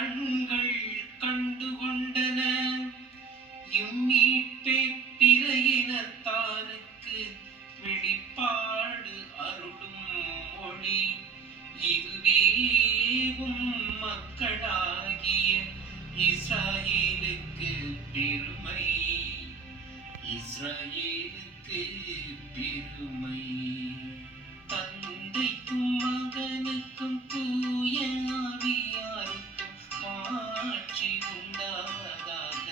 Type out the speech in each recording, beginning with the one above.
கண்கள் கண்டுகொண்டன. இம்மீட்பே பிற இனத்தாருக்கு வெளிப்பாடு அருளும் மொழி. இதுவே மக்களாகிய இஸ்ராயேலுக்கு பெருமை. இஸ்ராயேலுக்கு பெருமை. தந்தைக்கும் மகனுக்கும் தூய ஆவியாருக்கும் மாட்சி உண்டாதாக.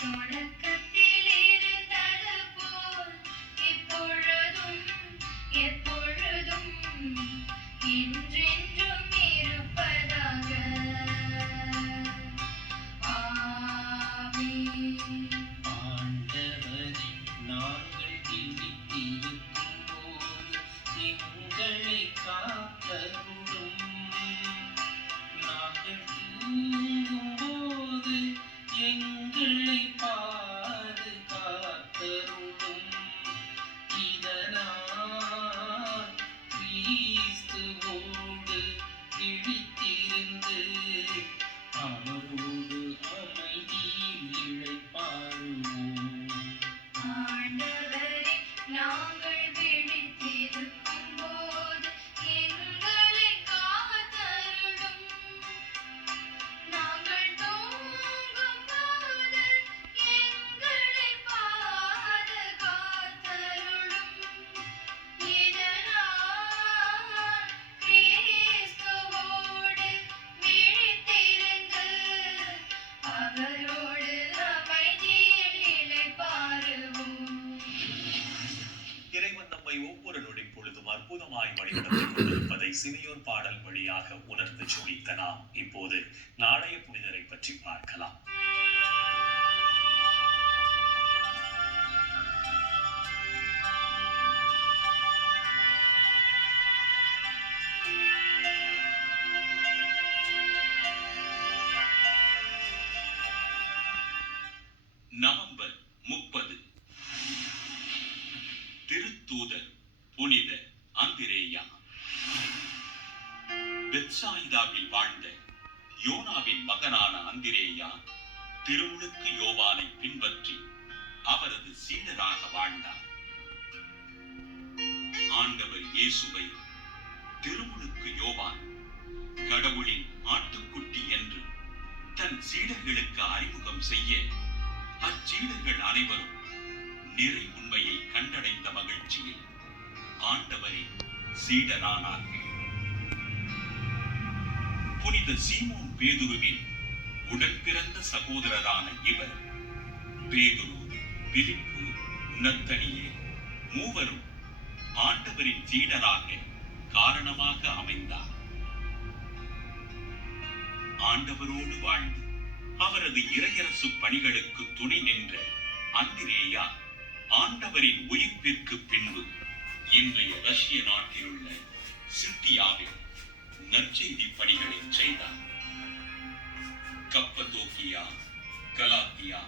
தொடக்கத்தில் இருந்தது போல் இப்பொழுதும் எப்பொழுதும் என்றென்றும் இருப்பதாக. ஆமென். ஆண்டவரே, நாங்கள் விழித்திருக்கும் போது எங்களை காத்தருளும். நாங்கள் தூங்கும் போது எங்களை பாதுகாத்தருளும். இதனால் கிறிஸ்துவோடு விழித்திருந்து அவரோடு அமைதியில் இளைப்பாறுவோம். ஆண்டவரே, நாங்கள் விழித்திருக்கும் போது எங்களை காத்தருளும். நாங்கள் தூங்கும் போது எங்களை பாதுகாத்தருளும். இதனால் கிறிஸ்துவோடு விழித்திருந்து அவரோடு அமைதியில் இளைப்பாறுவோம். இறைவன் நம்மை ஒவ்வொரு நொடி பொழுதும் அற்புதமாய் வழிநடத்திக் கொண்டிருப்பதை சிமியோன் பாடல் வழியாக உணர்ந்து ஜெபித்த நாம் இப்போது நாளைய புனிதரை பற்றி பார்க்கலாம். நவம்பர் 30. திருத்தூதர் புனித அந்திரேயா. பெத்சாயிதாவில் வாழ்ந்த யோனாவின் மகனான அந்திரேயா திருமுழுக்கு யோவானை பின்பற்றி அவரது சீடராக வாழ்ந்தார். ஆண்டவர் இயேசுவை திருமுழுக்கு யோவான் கடவுளின் ஆட்டுக்குட்டி என்று தன் சீடர்களுக்கு அறிமுகம் செய்ய அச்சீடர்கள் அனைவரும் நிறை உண்மையை கண்டடைந்த மகிழ்ச்சியில் ஆண்டவரின் சீடரானார்கள். புனித சீமோன் பேதுருவின் உடன் பிறந்த சகோதரரான இவர் பேதுரு, பிலிப்பு, நத்தனியேல் மூவரும் ஆண்டவரின் சீடராக காரணமாக அமைந்தார். ஆண்டவரோடு வாழ்ந்து அவரது இறையரசு பணிகளுக்கு துணை நின்ற அந்திரேயா ஆண்டவரின் உயிர்ப்பிற்கு பின்பு இன்றைய ரஷ்ய நாட்டில் உள்ள சித்தியாவில் நற்செய்தி பணிகளை செய்தார். Cappadocia, Galatia,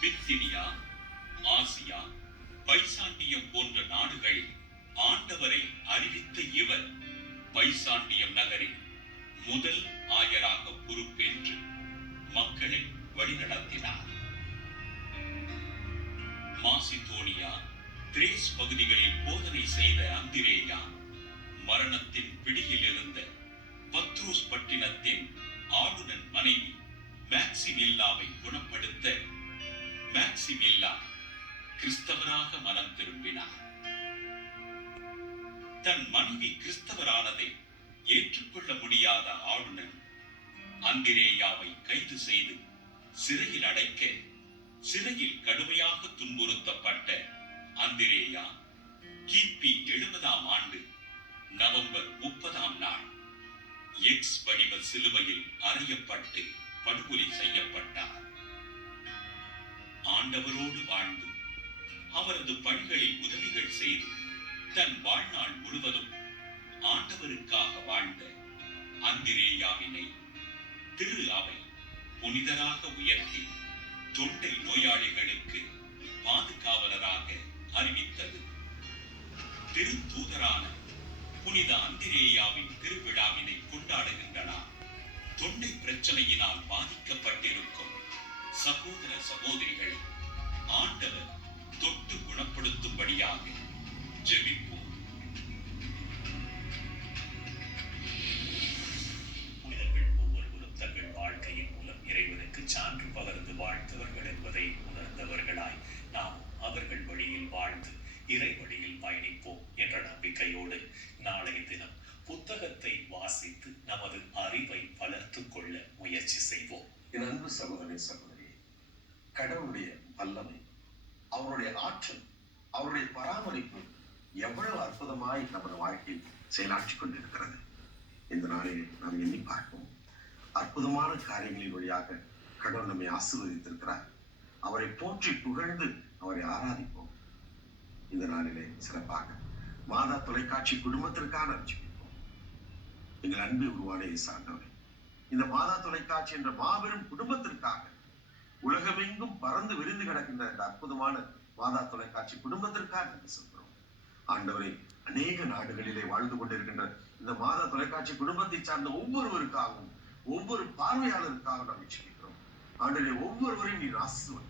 Bithynia, Asia, Byzantium போன்ற நாடுகளில் ஆண்டவரை அறிவித்த இவர் பைசாண்டியம் நகரில் முதல் ஆயராக பொறுப்பேற்று மக்களை வழிநடத்தினார். மாசிதோனியா, திரேஸ் பகுதிகளில் போதனை செய்த அந்திரேயா மரணத்தின் பிடியில் இருந்த பத்ரோஸ் பட்டினத்தின் ஆளுநன் மனைவி மேக்சிமில்லாவை குணப்படுத்த மேக்சிமில்லா கிறிஸ்தவராக மனம் திரும்பினார். தன் மனைவி கிறிஸ்தவரானதை ஏற்றுக்கொள்ள முடியாத ஆளுநன் அந்திரேயாவை கைது செய்து சிறையில் அடைக்க சிறையில் கடுமையாக துன்புறுத்தப்பட்ட அந்திரேயா கிபி 70ஆம் ஆண்டு நவம்பர் 30ஆம் நாள் எக்ஸ் வடிவ சிலுவையில் அறையப்பட்டு படுகொலை செய்யப்பட்டார். ஆண்டவரோடு வாழ்ந்து அவரது பணிகளில் உதவிகள் செய்து தன் வாழ்நாள் முழுவதும் ஆண்டவருக்காக வாழ்ந்த அந்திரேயாவினை திரு அவை புனிதராக உயர்த்தி தொண்டை நோயாளிகளுக்கு பாதுகாவலராக அறிவித்தது. திருத்தூதரான புனித அந்திரேயாவின் திருவிழாவினை கொண்டாடுகின்ற நாள். ஆமென். ஜெபிப்போம். புனிதர்கள் ஒவ்வொருவரும் தங்கள் வாழ்க்கையின் மூலம் இறைவனுக்கு சான்று பகர்ந்து வாழ்ந்தவர்கள் என்பதை உணர்ந்தவர்களாய் நாம் அவர்கள் வழியில் வாழ்ந்து இறை வழியில் பயணிப்போம் என்ற நம்பிக்கையோடு நாளைய தினம் புத்தகத்தை வாசித்து நமது அறிவை வளர்த்துக் கொள்ள முயற்சி செய்வோம். என் அன்பு சகோதரனே சகோதரியே, கடவுளுடைய வல்லமை, அவருடைய ஆற்றல், அவருடைய பராமரிப்பு எவ்வளவு அற்புதமாய் நமது வாழ்க்கையில் செயலாற்றிக் கொண்டிருக்கிறது. இந்த நாளில் நாம் எண்ணி பார்ப்போம். அற்புதமான காரியங்களின் வழியாக கடவுள் நம்மை ஆசீர்வதித்திருக்கிறார். அவரை போற்றி புகழ்ந்து அவரை ஆராதிப்போம். இந்த நாளிலே சிறப்பாக மாதா தொலைக்காட்சி குடும்பத்திற்கான ஜெபிப்போம். எங்கள் அன்பு உருவான இயேசுவே, இந்த மாதா தொலைக்காட்சி என்ற மாபெரும் குடும்பத்திற்காக, உலகமெங்கும் பறந்து விரிந்து கிடக்கின்ற இந்த அற்புதமான மாதா தொலைக்காட்சி குடும்பத்திற்காக நாங்கள் சொல்கிறோம். ஆண்டவரே, அநேக நாடுகளிலே வாழ்ந்து கொண்டிருக்கின்ற இந்த மாதா தொலைக்காட்சி குடும்பத்தை சார்ந்த ஒவ்வொருவருக்காகவும் ஒவ்வொரு பார்வையாளருக்காக நாங்கள் ஜெபிக்கிறோம். ஆண்டவரே, ஒவ்வொருவரையும் நீர் ஆசீர்வதி.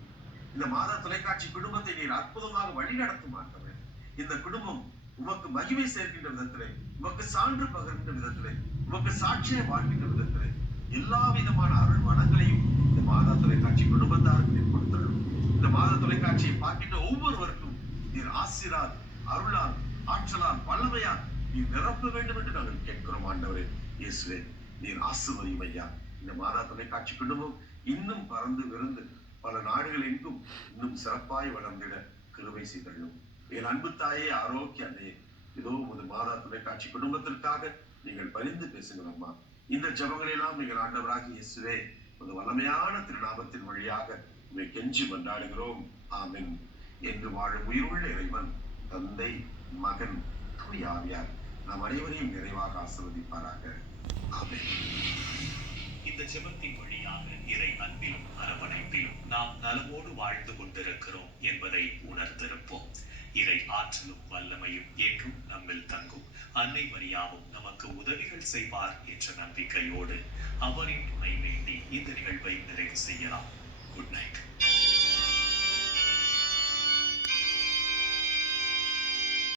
இந்த மாதா தொலைக்காட்சி குடும்பத்தை நீர் அற்புதமாக வழிநடத்தும் ஆண்டவரே. இந்த குடும்பம் உமக்கு மகிமை சேர்க்கின்ற விதத்திலே, உமக்கு சான்று பகிர்கின்ற விதத்திலே, உமக்கு சாட்சியை வாழ்கின்ற விதத்திலே எல்லா விதமான அருள் வளங்களையும் இந்த மாதா தொலைக்காட்சி குடும்பத்தாருக்கு நீர் கொடுத்துள்ளோம். இந்த மாதா தொலைக்காட்சியை பார்க்கின்ற ஒவ்வொருவருக்கும் நீர் ஆசிரால், அருளால், ஆற்றலால், வல்லமையால் நீர் நிரப்ப வேண்டும் என்று நாங்கள் கேட்கிறோம். ஆண்டவரே இயேசுவே, நீர் ஆசீர்வதியும் ஐயா. இந்த மாதா தொலைக்காட்சி குடும்பம் இன்னும் பறந்து விருந்து பல நாடுகள் எங்கும் இன்னும் சிறப்பாய் வளர்ந்திட கிருபை செய்தள்ளும். என் அன்பு தாயே, ஆரோக்கிய அன்னையே, இதோ உமது மாதா தொலைக்காட்சி குடும்பத்திற்காக நீங்கள் பரிந்து பேசுங்கள் அம்மா. இந்த ஜெபங்களை எல்லாம் நீங்கள் ஆண்டவராக இயேசுவே உமது வல்லமையான திருநாமத்தின் வழியாக உம்மை கெஞ்சி கொண்டாடுகிறோம். ஆமென். என்று வாழும் உயிருள்ள இறைவன் தந்தை, மகன், தூய ஆவியார் நாம் அனைவரையும் நிறைவாக ஆசீர்வதிப்பாராக. ஆமென். இந்த ஜெபத்தின் வழியாக இறை அன்பிலும் அரவணைப்பிலும் நாம் நலமோடு வாழ்ந்து கொண்டிருக்கிறோம் என்பதை உணர்ந்திருப்போம். இறை ஆற்றலும் வல்லமையும் என்றும் நம்மில் தங்கும். அன்னை மரியாவும் நமக்கு உதவிகள் செய்வார் என்ற நம்பிக்கையோடு அவரின் துணை வேண்டி இந்த நிகழ்வை நிறைவு செய்யலாம். Good night.